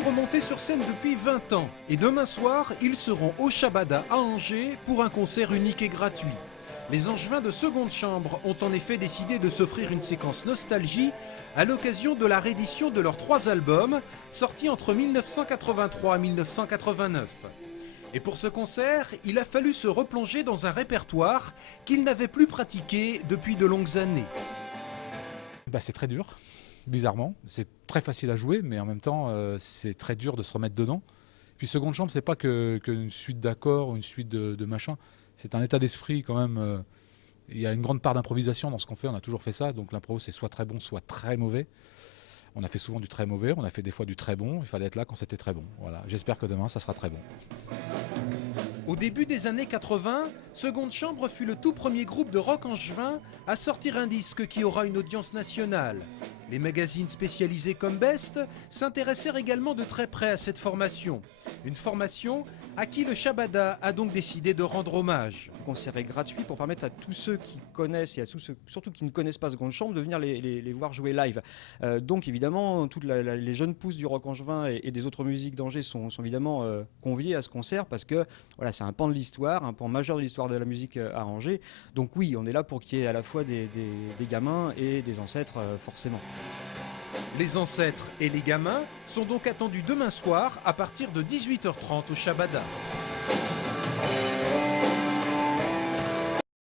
remontés sur scène depuis 20 ans et demain soir, ils seront au Shabada à Angers pour un concert unique et gratuit. Les Angevins de seconde chambre ont en effet décidé de s'offrir une séquence nostalgie à l'occasion de la réédition de leurs 3 albums sortis entre 1983 et 1989. Et pour ce concert, il a fallu se replonger dans un répertoire qu'ils n'avaient plus pratiqué depuis de longues années. C'est très dur, bizarrement. C'est très facile à jouer, mais en même temps, c'est très dur de se remettre dedans. Puis seconde chambre, c'est pas qu'une suite d'accords ou une suite de machins. C'est un état d'esprit quand même. Il y a une grande part d'improvisation dans ce qu'on fait. On a toujours fait ça. Donc l'impro, c'est soit très bon, soit très mauvais. On a fait souvent du très mauvais. On a fait des fois du très bon. Il fallait être là quand c'était très bon. Voilà. J'espère que demain, ça sera très bon. Au début des années 80, Seconde Chambre fut le tout premier groupe de rock angevin à sortir un disque qui aura une audience nationale. Les magazines spécialisés comme Best s'intéressèrent également de très près à cette formation. Une formation à qui le Shabada a donc décidé de rendre hommage. Le concert est gratuit pour permettre à tous ceux qui connaissent et à tous ceux surtout qui ne connaissent pas Seconde Chambre de venir les voir jouer live. Donc évidemment, toutes les jeunes pousses du rock angevin et des autres musiques d'Angers sont évidemment conviés à ce concert parce que voilà, c'est un pan de l'histoire, un pan majeur de l'histoire de la musique à Angers. Donc oui, on est là pour qu'il y ait à la fois des gamins et des ancêtres forcément. Les ancêtres et les gamins sont donc attendus demain soir à partir de 18h30 au Shabada.